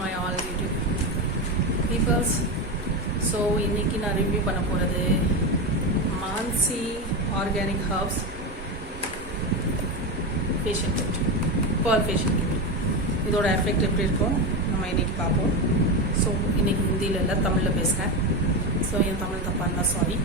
my all YouTube peoples. So இன்னைக்கு நான் review பண்ண போகிறது Mansi organic herbs facial kit, pearl facial kit. இதோட எஃபெக்ட் எப்படி இருக்கும் நம்ம இன்னைக்கு பார்ப்போம். ஸோ இன்னைக்கு ஹிந்தியில் இல்லை, தமிழில் பேசுகிறேன். ஸோ என் தமிழ் தப்பாக இருந்தால் சாரி,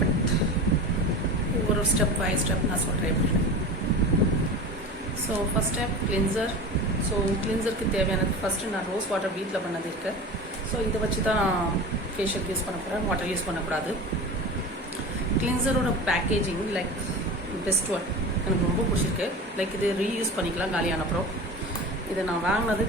பட் ஒவ்வொரு ஸ்டெப் பை ஸ்டெப் நான் சொல்கிறேன் எப்படின்னு. So first step cleanser. So கிளின்சருக்கு தேவையானது ஃபஸ்ட்டு நான் ரோஸ் வாட்டர் வீட்டில் பண்ணது இருக்கு. ஸோ இதை வச்சு தான் நான் ஃபேஷியல் யூஸ் பண்ண போகிறேன், வாட்டர் யூஸ் பண்ணக்கூடாது. கிளின்சரோட பேக்கேஜிங் லைக் பெஸ்ட் ஒன், எனக்கு ரொம்ப பிடிச்சிருக்கு. லைக் இது ரீயூஸ் பண்ணிக்கலாம் காலியான அப்புறம். இதை நான் வாங்கினது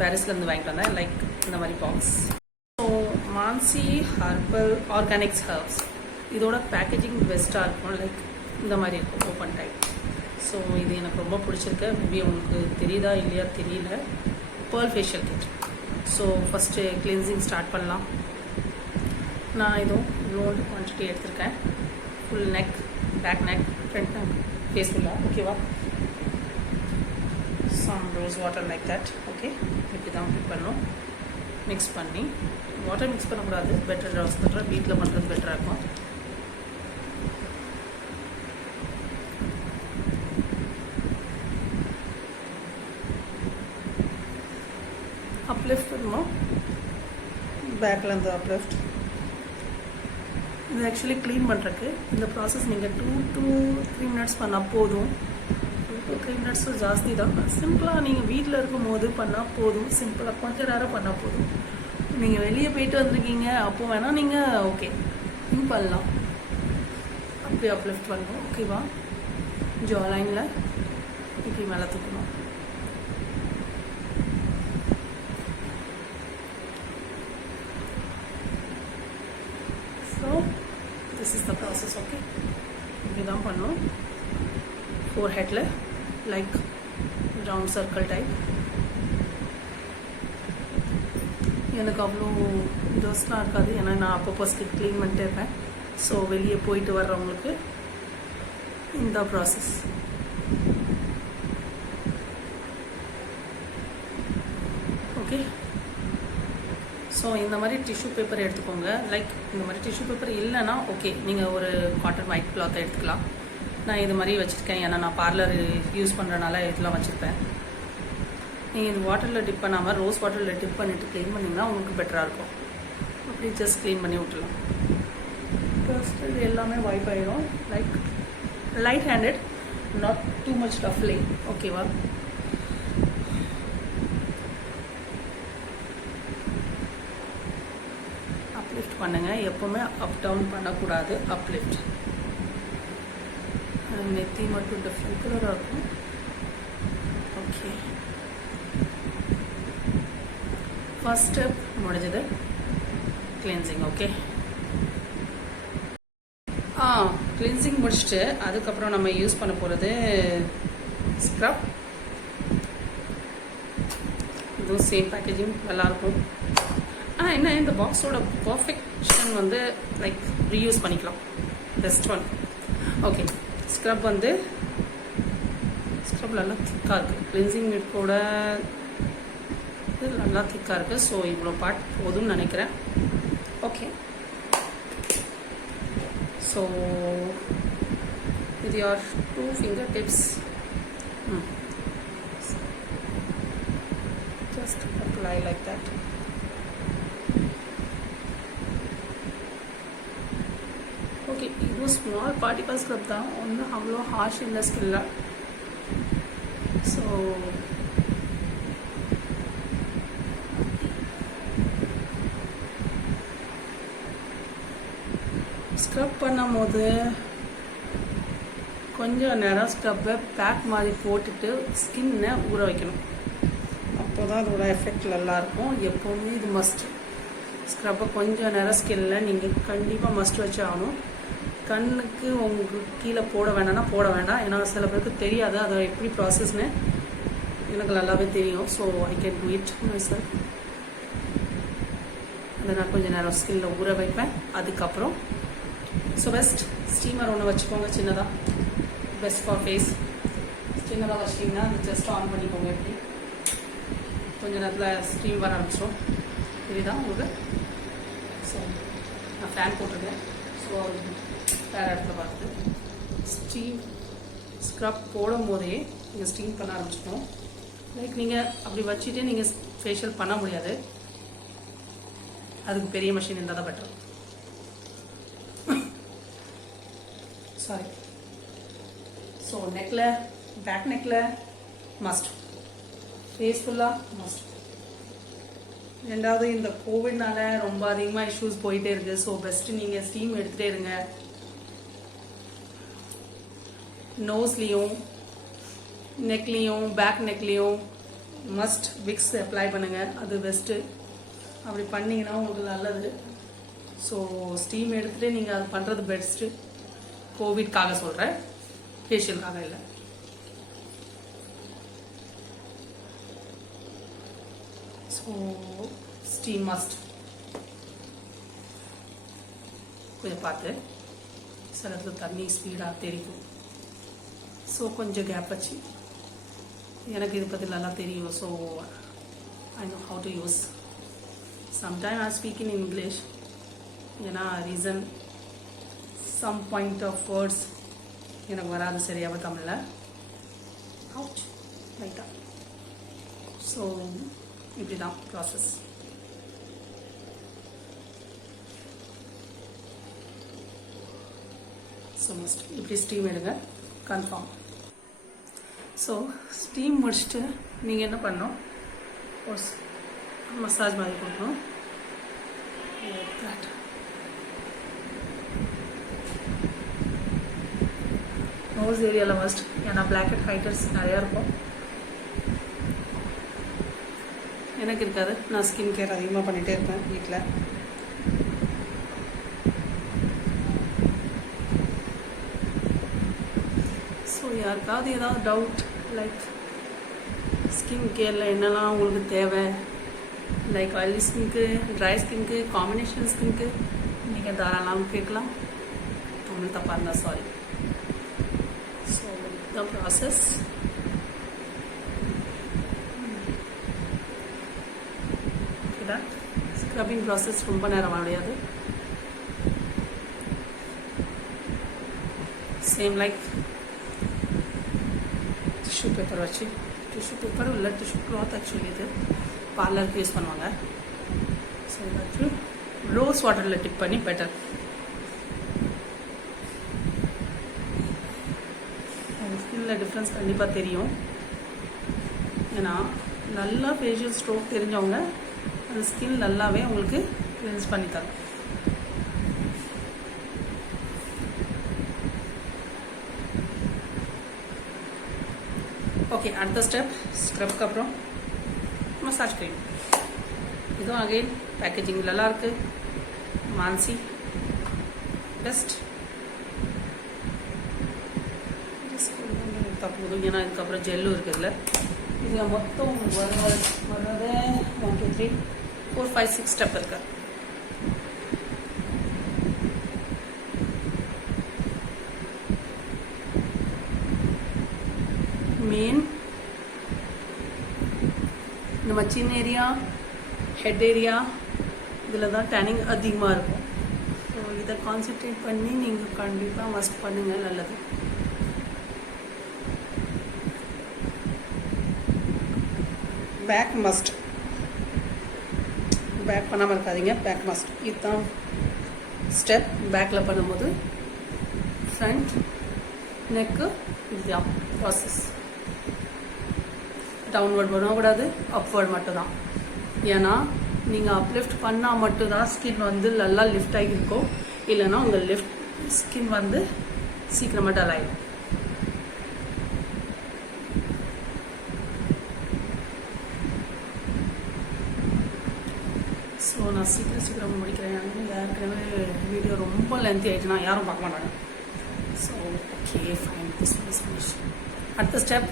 பாரிஸ்லேருந்து வாங்கிட்டு வந்தேன், லைக் இந்த மாதிரி box. So Mansi herbal organics herbs, இதோட பேக்கேஜிங் பெஸ்ட்டாக இருக்கும். லைக் இந்த மாதிரி இருக்கும், ஓப்பன் டைப். ஸோ இது எனக்கு ரொம்ப பிடிச்சிருக்கு. மேபி உங்களுக்கு தெரியுதா இல்லையா தெரியல. Pearl facial kit. So first cleansing start பண்ணலாம். நான் இதுவும் லோல்டு குவான்டிட்டி எடுத்திருக்கேன். Full neck, back neck, front neck, face ஃபுல்லாக. ஓகேவா? Some rose water like that. Okay, இப்படி தான் மிக்ஸ் பண்ணணும். மிக்ஸ் பண்ணி வாட்டர் மிக்ஸ் பண்ணக்கூடாது, பெட்டர் ரோஸ் வாட்டர் வீட்டில் பண்ணுறது பெட்டராக இருக்கும். அப்லிஃப்ட் பண்ணணும், பேக்கில் இருந்து அப்லிஃப்ட். இது ஆக்சுவலி க்ளீன் பண்ணுறதுக்கு இந்த ப்ராசஸ் நீங்கள் 2 to 3 மினிட்ஸ் பண்ணால் போதும். 2 to 3 மினிட்ஸும் ஜாஸ்தி தான். சிம்பிளாக நீங்கள் வீட்டில் இருக்கும் போது பண்ணால் போதும். சிம்பிளாக கொஞ்சம் நேரம் பண்ணால் போதும். நீங்கள் வெளியே போயிட்டு வந்திருக்கீங்க அப்போ வேணால் நீங்கள் ஓகே இது பண்ணலாம். அப்படி அப்லிஃப்ட் பண்ணணும். ஓகேவா? ஜா லைனில் இப்படி மேலே தூக்கணும். So this is the process. Okay, இப்படி தான் பண்ணணும். ஃபோர்ஹெட்டில் லைக் ரவுண்ட் சர்க்கிள் டைப். எனக்கு அவ்வளோ டஸ்ட்லாம் இருக்காது, ஏன்னா நான் அப்பப்போ ஸ்கின் க்ளீன் பண்ணிட்டே இருப்பேன். ஸோ வெளியே போயிட்டு வர்றவங்களுக்கு இந்த ப்ராசஸ். ஓகே, ஸோ இந்த மாதிரி டிஷ்யூ பேப்பர் எடுத்துக்கோங்க. லைக் இந்த மாதிரி டிஷ்யூ பேப்பர் இல்லைன்னா ஓகே, நீங்கள் ஒரு காட்டன் ஒயிட் கிளாத்தை எடுத்துக்கலாம். நான் இது மாதிரி வச்சுருக்கேன், ஏன்னா நான் பார்லர் யூஸ் பண்ணுறனால இதெல்லாம் வச்சுருப்பேன். நீங்கள் இது வாட்டரில் டிப் பண்ணாமல் ரோஸ் வாட்டரில் டிப் பண்ணிவிட்டு க்ளீன் பண்ணிங்கன்னா உங்களுக்கு பெட்டராக இருக்கும். அப்படி ஜஸ்ட் க்ளீன் பண்ணி விட்டுலாம். ஃபர்ஸ்ட் இது எல்லாமே வைப் ஆகிடும். Like light handed, not too much ரஃப்லி. ஓகேவா? அப்லிஃப்ட் பண்ணுங்கள். எப்போவுமே அப் டவுன் பண்ணக்கூடாது. அப்லிஃப்ட். நெத்தி மட்டும் டிஃப்ரெண்ட் கலராக இருக்கும். ஓகே, ஃபர்ஸ்ட் ஸ்டெப் முடிஞ்சது, கிளென்சிங். ஓகே, கிளென்சிங் முடிச்சுட்டு அதுக்கப்புறம் நம்ம யூஸ் பண்ண போகிறது ஸ்க்ரப். இதுவும் சேம் பேக்கேஜிங், நல்லாயிருக்கும். என்ன இந்த பாக்ஸோட பர்ஃபெக்ஷன் வந்து லைக் ரீயூஸ் பண்ணிக்கலாம், பெஸ்ட் ஒன். ஓகே, ஸ்க்ரப் வந்து ஸ்க்ரப் நல்லா திக்காக இருக்குது. கிளென்சிங் மில்கோட இது நல்லா திக்காக இருக்குது. ஸோ இவ்வளோ பார்ட் போதும்னு நினைக்கிறேன். Okay, so with your 2 fingertips just apply like that. Okay, இது ஸ்மால் பார்ட்டிகல் ஸ்க்ரப் தான், ஒன்றும் அவ்வளோ ஹார்ஷ் இல்லை ஸ்கில்ல. ஸோ ஸ்க்ரப் பண்ணும் போது கொஞ்சம் நேரம் ஸ்க்ரப்பை பேக் மாதிரி போட்டுட்டு ஸ்கின்னை ஊற வைக்கணும். அப்போ தான் அதோட எஃபெக்ட் நல்லாயிருக்கும். எப்போவுமே இது மஸ்ட். ஸ்க்ரப்பை கொஞ்சம் நேரம் ஸ்கின்னில் நீங்கள் கண்டிப்பாக மஸ்ட் வச்சு ஆகணும். கண்ணுக்கு உங்களுக்கு கீழே போட வேண்டாம்னா போட வேண்டாம், ஏன்னா சில பேருக்கு தெரியாது அதை எப்படி ப்ராசஸ்னு. எனக்கு நல்லாவே தெரியும். So I can do it myself. அதை நான் கொஞ்சம் நேரம் ஸ்கின்னில் ஊற வைப்பேன். அதுக்கப்புறம் ஸோ பெஸ்ட் ஸ்டீமர் ஒன்று வச்சுக்கோங்க, சின்னதாக. Best for face. சின்னதாக வச்சிட்டிங்கன்னா அது ஜஸ்ட் ஆன் பண்ணிக்கோங்க. எப்படி கொஞ்சம் நேரத்தில் ஸ்டீம் வர ஆரம்பிச்சிடும். இதுதான் உங்களுக்கு. ஸோ நான் ஃபேன் போட்டிருக்கேன். ஸோ வேறு இடத்துல பார்த்துட்டு ஸ்டீம் ஸ்க்ரப் போடும் போதே நீங்கள் ஸ்டீம் பண்ண ஆரம்பிச்சிக்கணும். லைக் நீங்கள் அப்படி வச்சுட்டு நீங்கள் ஃபேஷியல் பண்ண முடியாது. அதுக்கு பெரிய மிஷின் இருந்தால் தான் பெட்டர். சாரி. ஸோ நெக்கில், பேக் நெக்கில் மஸ்ட், ஃபேஸ் ஃபுல்லாக மஸ்ட். ரெண்டாவது இந்த கோவிட்னால ரொம்ப அதிகமாக இஷ்யூஸ் போயிட்டே இருக்குது. ஸோ பெஸ்ட்டு நீங்கள் ஸ்டீம் எடுத்துகிட்டே இருங்க. நோஸ்லேயும் நெக்லேயும் பேக் நெக்லேயும் மஸ்ட் விக்ஸ் அப்ளை பண்ணுங்கள். அது பெஸ்ட்டு. அப்படி பண்ணிங்கன்னா உங்களுக்கு நல்லது. ஸோ ஸ்டீம் எடுத்துகிட்டே நீங்கள் அது பண்ணுறது பெஸ்ட்டு. கோவிட்காக சொல்கிறேன், ஃபேஷியலுக்காக இல்லை. So steam must. கொஞ்சம் பார்த்து சில இடத்துல தண்ணி ஸ்பீடாக தெரியும். ஸோ கொஞ்சம் கேப் வச்சு, எனக்கு இது பற்றி நல்லா தெரியும். So I know how to use. Sometime I speak in English. ஏன்னா reason some point of words எனக்கு வராது சரியாக தமிழில். அவுட் ரைட்டா. ஸோ இப்படி தான் ப்ராசஸ். ஸோ மஸ்ட் இப்படி ஸ்டீம் எடுங்க கன்ஃபார்ம். ஸோ ஸ்டீம் முடிச்சுட்டு நீங்கள் என்ன பண்ணணும், ஒரு மசாஜ் மாதிரி கொடுக்கணும். நோஸ் ஏரியாவில் மஸ்ட். ஏன்னா பிளாக்கெட் ஹைட்டர்ஸ் நிறையா இருக்கும். எனக்கு இருக்காது. நான் ஸ்கின் கேர் அதிகமாக பண்ணிகிட்டே இருப்பேன் வீட்டில். ஸோ யாருக்காவது ஏதாவது டவுட், லைக் ஸ்கின் கேரில் என்னெல்லாம் உங்களுக்கு தேவை, லைக் ஆயிலி ஸ்கின்க்கு, ட்ரை ஸ்கின்க்கு, காம்பினேஷன் ஸ்கின்க்கு நீங்கள் தாராளமாக கேட்கலாம். தமிழ் தப்பாக இருந்தால் sorry. So the process. Scrubbing process ரொம்ப நேரம் முடியாது. சேம் லைக் டிஷ்யூ பேப்பர் வச்சு, டிஷ்யூ பேப்பர் இல்லை டிஷ்யூ கிளாத் ஆக்சுவலி இது பார்லருக்கு யூஸ் பண்ணுவாங்க. ஸோ இதாச்சு ரோஸ் வாட்டரில் டிப் பண்ணி பெட்டர். அது ஸ்கின்னில் டிஃப்ரென்ஸ் கண்டிப்பாக தெரியும். ஏன்னா நல்லா ஃபேஷியல் ஸ்ட்ரோக் தெரிஞ்சவங்க அந்த ஸ்கின் நல்லாவே உங்களுக்கு கிளென்ஸ் பண்ணி தரும். ஓகே, அடுத்த ஸ்டெப் ஸ்க்ரப்க்கு அப்புறம் மசாஜ் க்ரீம். இதுவும் அகைன் பேக்கேஜிங் நல்லா இருக்குது. மான்சி பெஸ்ட். போதும். ஏன்னா இதுக்கப்புறம் ஜெல்லும் இருக்குதுல்ல. இதில் மொத்தம் வர்றது 1 2 3 4 5 6 ஸ்டெப் இருக்கு. மெயின் நம்ம சின் ஏரியா, ஹெட் ஏரியா, இதில் தான் டேனிங் அதிகமாக இருக்கும். ஸோ இதை கான்சென்ட்ரேட் பண்ணி நீங்கள் கண்டிப்பாக மஸ்ட் பண்ணுங்கள், நல்லது. Back must. பேக் பண்ணாமல் இருக்காதீங்க, பேக் மஸ்ட். இதுதான் ஸ்டெப். பேக்கில் பண்ணும்போது ஃப்ரண்ட் நெக்கு இதுதான் ப்ராசஸ். டவுன்வர்ட் பண்ணக்கூடாது, அப்வர்ட் மட்டும்தான். ஏன்னா நீங்கள் அப்லிஃப்ட் பண்ணால் மட்டும்தான் ஸ்கின் வந்து நல்லா லிஃப்ட் ஆகி இருக்கும். இல்லைன்னா உங்கள் லிஃப்ட் ஸ்கின் வந்து சீக்கிரமாக டல் ஆகிடும். ஸோ நான் சீக்கிரம் முடிக்கிறேன். ஏற்கனவே வீடியோ ரொம்ப லென்த்தி ஆகிடுச்சுன்னா யாரும் பார்க்க மாட்டாங்க. So okay fine, this is finish. அடுத்த step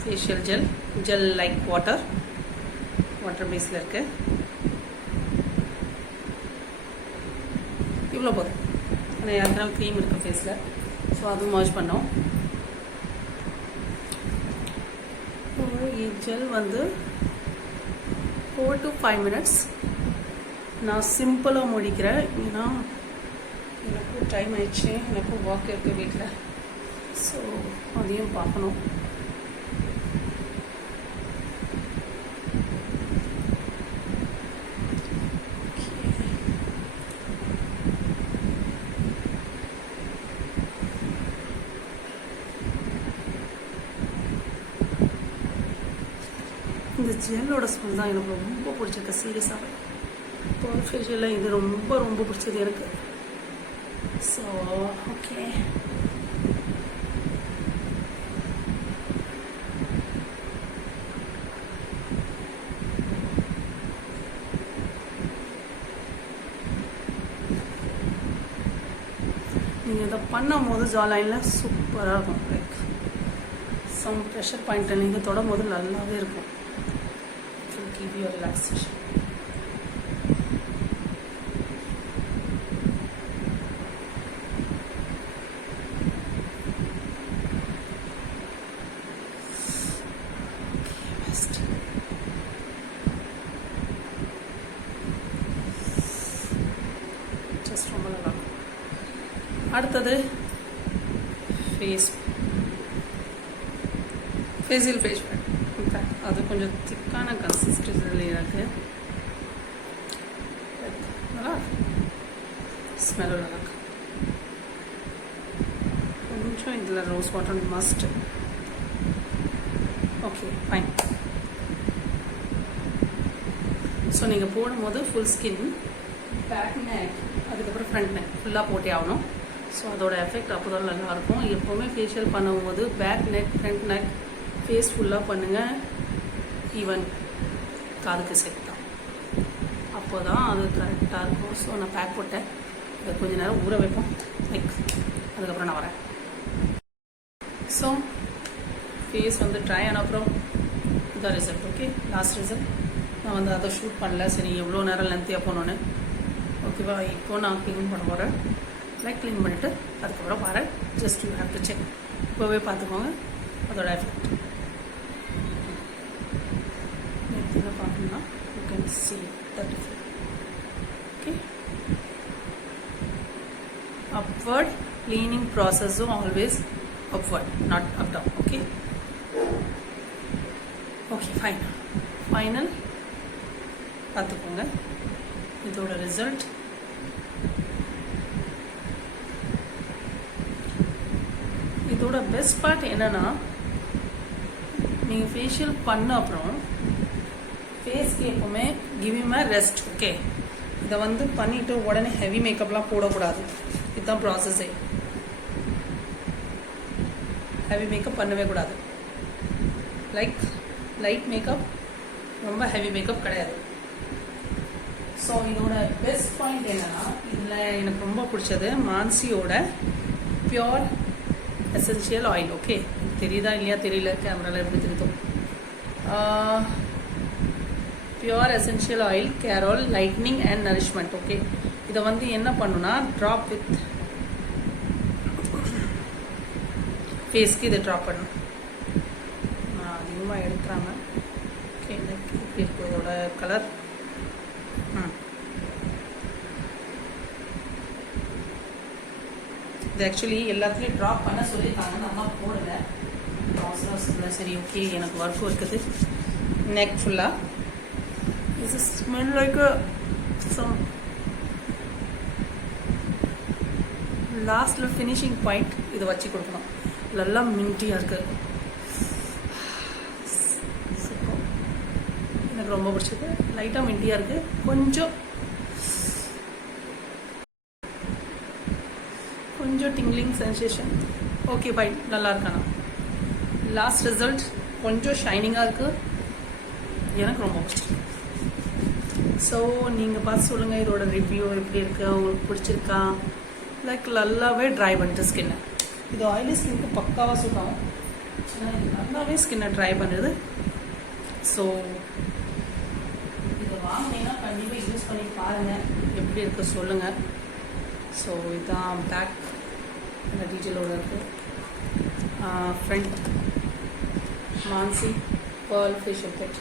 facial gel like water பேஸில் இருக்குது. இவ்வளோ போதும். ஆனால் ஏற்கனவே க்ரீம் இருக்குது ஃபேஸில். ஸோ அதுவும் மர்ஜ் பண்ணோம். ஜெல் வந்து 4 to 5 minutes நான் சிம்பிளாக முடிக்கிறேன். ஏன்னா எனக்கும் டைம் ஆயிடுச்சு, எனக்கும் ஒர்க் இருக்குது வீட்டில். ஸோ அதையும் பார்க்கணும். இந்த ஜெல்லோட ஸ்மெல் தான் எனக்கு ரொம்ப பிடிச்சிருக்கு. சீரியஸாக பர்ல் ஃபேஷியலில் இது ரொம்ப ரொம்ப பிடிச்சது எனக்கு. ஸோ ஓகே, நீங்கள் இதை பண்ணும் போது ஜா லைனில் சூப்பராக இருக்கும். லைக் சம் ப்ரெஷர் பாயிண்ட்டை நீங்கள் தொடும் போது நல்லாவே இருக்கும். Give you a relaxation. Best. Just ரொம்ப நல்லா. அடுத்தது ஃபேஷியல் ஃபேஸ் பேக். அது கொஞ்சம் திக்கான கன்சிஸ்டன்சியில் இருக்குது. நல்லா ஸ்மெல்லும் நல்லா இருக்கு. கொஞ்சம் இதில் rose water must. Okay fine. So நீங்கள் போடும்போது ஃபுல் ஸ்கின், பேக் நெக், அதுக்கப்புறம் ஃப்ரண்ட் நெக் ஃபுல்லாக போட்டே ஆகணும். ஸோ அதோட எஃபெக்ட் அப்போ தான் நல்லாயிருக்கும். எப்போவுமே ஃபேஷியல் பண்ணும்போது back neck, front neck, face ஃபுல்லாக பண்ணுங்கள். ஈவன் காதுக்கு சேர்த்தான், அப்போ தான் அது கரெக்டாக இருக்கும். ஸோ நான் பேக் போட்டேன். இதை கொஞ்சம் நேரம் ஊற வைப்போம். லைக் அதுக்கப்புறம் நான் வரேன். ஸோ ஃபேஸ் வந்து ட்ரை ஆன அப்புறம் இதான் ரிசல்ட். Okay, last result. நான் வந்து அதை ஷூட் பண்ணல, சரி எவ்வளோ நேரம் லென்த்தியாக போனோன்னு. ஓகேவா, இப்போ நான் க்ளீன் பண்ண போகிறேன். லைக் க்ளீன் பண்ணிவிட்டு அதுக்கப்புறம் வரேன். Just you have to check. இப்போவே பார்த்துக்கோங்க அதோட எஃபெக்ட். பார்த்தீங்கன்னா you can see the difference. Okay, upward cleaning process always upward, not up down. Okay, fine. Final பார்த்துக்கோங்க இதோட ரிசல்ட். இதோட பெஸ்ட் பார்ட் என்னன்னா, நீங்கள் ஃபேஷியல் பண்ண அப்புறம் ஃபேஸ்க்கு எப்போவுமே கிவிங் மை ரெஸ்ட். ஓகே, இதை வந்து பண்ணிவிட்டு உடனே ஹெவி மேக்கப்லாம் போடக்கூடாது. இதுதான் ப்ராசஸே. ஹெவி மேக்கப் பண்ணவே கூடாது. லைக் லைட் மேக்கப், ரொம்ப ஹெவி மேக்கப் கிடையாது. ஸோ இதோட பெஸ்ட் பாயிண்ட் என்னன்னா, இதில் எனக்கு ரொம்ப பிடிச்சது மான்சியோட பியோர் எசென்ஷியல் ஆயில். ஓகே, தெரியுதா இல்லையா தெரியல, கேமராவில் எப்படி தெரியுதோ. Pure essential oil carol lightning and nourishment. Okay, இதை வந்து என்ன பண்ணுன்னா ட்ராப் வித் ஃபேஸ்க்கு இதை ட்ராப் பண்ணணும். அதிகமாக எடுக்கிறாங்க. ஓகே, எப்படி இருக்கும் இதோட கலர். இது ஆக்சுவலி எல்லாத்துலேயும் ட்ராப் பண்ண சொல்லியிருக்காங்க, நான் போடலை. அவசரம். சரி ஓகே, எனக்கு ஒர்க்கும் இருக்குது. நெக் ஃபுல்லாக This is smell like some last finishing point. இதை வச்சு கொடுக்கணும். நல்லா மின்ட்டியாக இருக்கு. எனக்கு ரொம்ப பிடிச்சது. லைட்டாக மின்ட்டியாக இருக்கு, கொஞ்சம் டிங்லிங் சென்சேஷன். ஓகே ஃபைன், நல்லா இருக்கானா. லாஸ்ட் ரிசல்ட் கொஞ்சம் ஷைனிங்காக இருக்கு. எனக்கு ரொம்ப பிடிச்சிருக்கு. ஸோ நீங்கள் பார்த்து சொல்லுங்கள் இதோட ரிவ்யூ எப்படி இருக்குது, உங்களுக்கு பிடிச்சிருக்கா. லைக் நல்லாவே ட்ரை பண்ணிட்டு ஸ்கின்னை. இது ஆயிலி ஸ்கின்க்கு பக்காவாக சூட் ஆகும். இது நல்லாவே ஸ்கின்னை ட்ரை பண்ணுறது. ஸோ இதை வாங்கினீங்கன்னா கண்டிப்பாக யூஸ் பண்ணி பாருங்கள், எப்படி இருக்குது சொல்லுங்கள். ஸோ இதுதான் பேக், இந்த டீட்டெயிலோடு இருக்குது. Front Mansi pearl facial kit.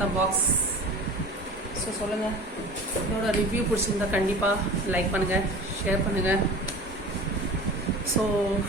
The box. So சொல்லுங்கள், என்னோட ரிவ்யூ பிடிச்சிருந்தா கண்டிப்பாக லைக் பண்ணுங்கள், ஷேர் பண்ணுங்கள். ஸோ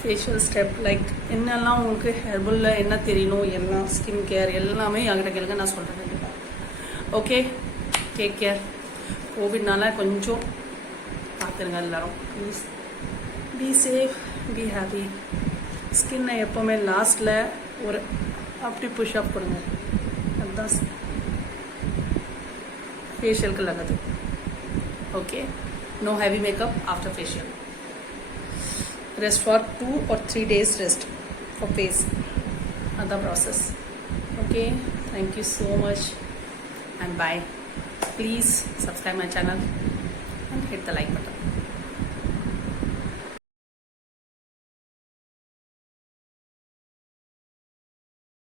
ஃபேஷியல் ஸ்டெப் லைக் என்னெல்லாம் உங்களுக்கு ஹெர்பலில் என்ன தெரியணும், எல்லாம் ஸ்கின் கேர் எல்லாமே என்கிட்ட கேளுங்க, நான் சொல்கிறேன் கண்டிப்பாக. Okay, take care. கோவிட்னால கொஞ்சம் பார்த்துருங்க எல்லோரும். Please be safe, be happy. ஸ்கின்னை எப்போவுமே லாஸ்ட்டில் ஒரு அப்படி புஷ்அப் கொடுங்க, அதுதான் ஃபேஷியலுக்கு நல்லது. Okay, no heavy makeup after facial. Rest for 2 or 3 days rest for face. Other process. Okay, thank you so much and bye. Please subscribe my channel and hit the like button.